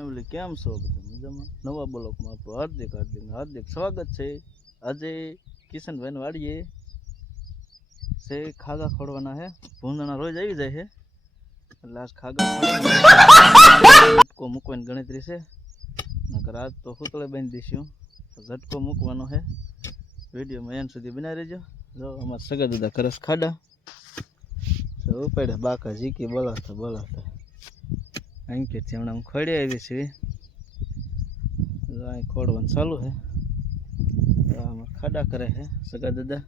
Family કેમ છો બધા મજામાં? નવા બ્લોકમાં આપણું હાર્દિક હાર્દિક હાર્દિક સ્વાગત છે. આજે કિશનભાઈ વાડીએ છે ખાગા ખોડવાના છે ભૂંદણા રોજ આવી જાય છે એટલે આજ ખાગા ઝટકો મૂકવાની ગણતરી છે. નકર આજ તો હુતળે બાંધી દઈશું ઝટકો મૂકવાનો છે વિડીયોમાં એન સુધી બનાવી રહેજો. જો, અમારા સગા દાદા કરસ ખાડા. ઉપાડ્યા બાકા ઝીકી બોલાવતા બોલાવતા અંકિતથી હમણાં ખોડી આવી છે. અહીં ખોડવાનું ચાલુ છે. ખાડા કરે છે સગા દાદા.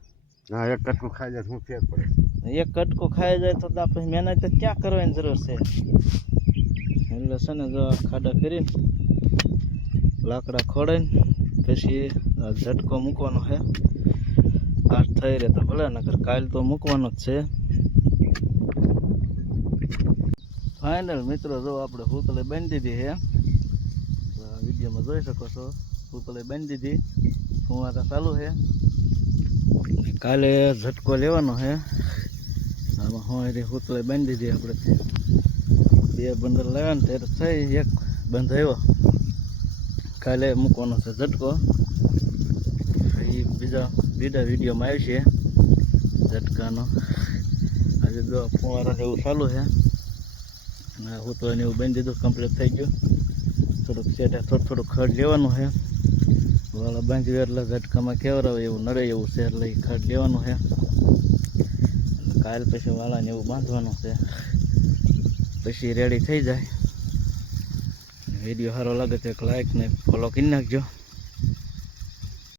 હા એક કટકો ખાઈ જાય શું ફેર પડે. એક કટકો ખાઈ જાય તો આપણે મહેનત તો ક્યાં કરવાની જરૂર છે? એટલે છે ને જો ખાડા કરીને લાકડા ખોડાઈને પછી ઝટકો મૂકવાનો છે. આ થઈ રહે તો ભલે નગર કાલ તો મૂકવાનો જ છે. ફાઇનલ મિત્રો, જો આપણે હુતલે બાંધી દીધી છે વિડીયોમાં જોઈ શકો છો હુતલે બાંધી દીધી, ફુવારા ચાલુ છે. કાલે ઝટકો લેવાનો છે. આમાં હું હુતલે બાંધી દીધી આપણે. બે બંડલ લાવ્યા ને ત્યારે થઈ, એક બંધ આવ્યો. કાલે મૂકવાનો છે ઝટકો. એ બીજા બીજા વિડીયોમાં આવશે ઝટકાનો. આજે જો ફુવારા જેવું ચાલુ છે. અને હું તો એને એવું બની દીધું કમ્પ્લીટ થઈ ગયું. થોડુંક સેટે થોડું થોડુંક ખડ લેવાનું છે. વાળા બાંધ્યું એટલે ઝટકામાં કેવરાવે એવું નડે એવું છે એટલે એ ખડ લેવાનું છે. કાલ પછી વાળાને એવું બાંધવાનું છે. પછી રેડી થઈ જાય. વીડિયો સારો લાગે તો એક લાઈક ને ફોલો કરી નાખજો.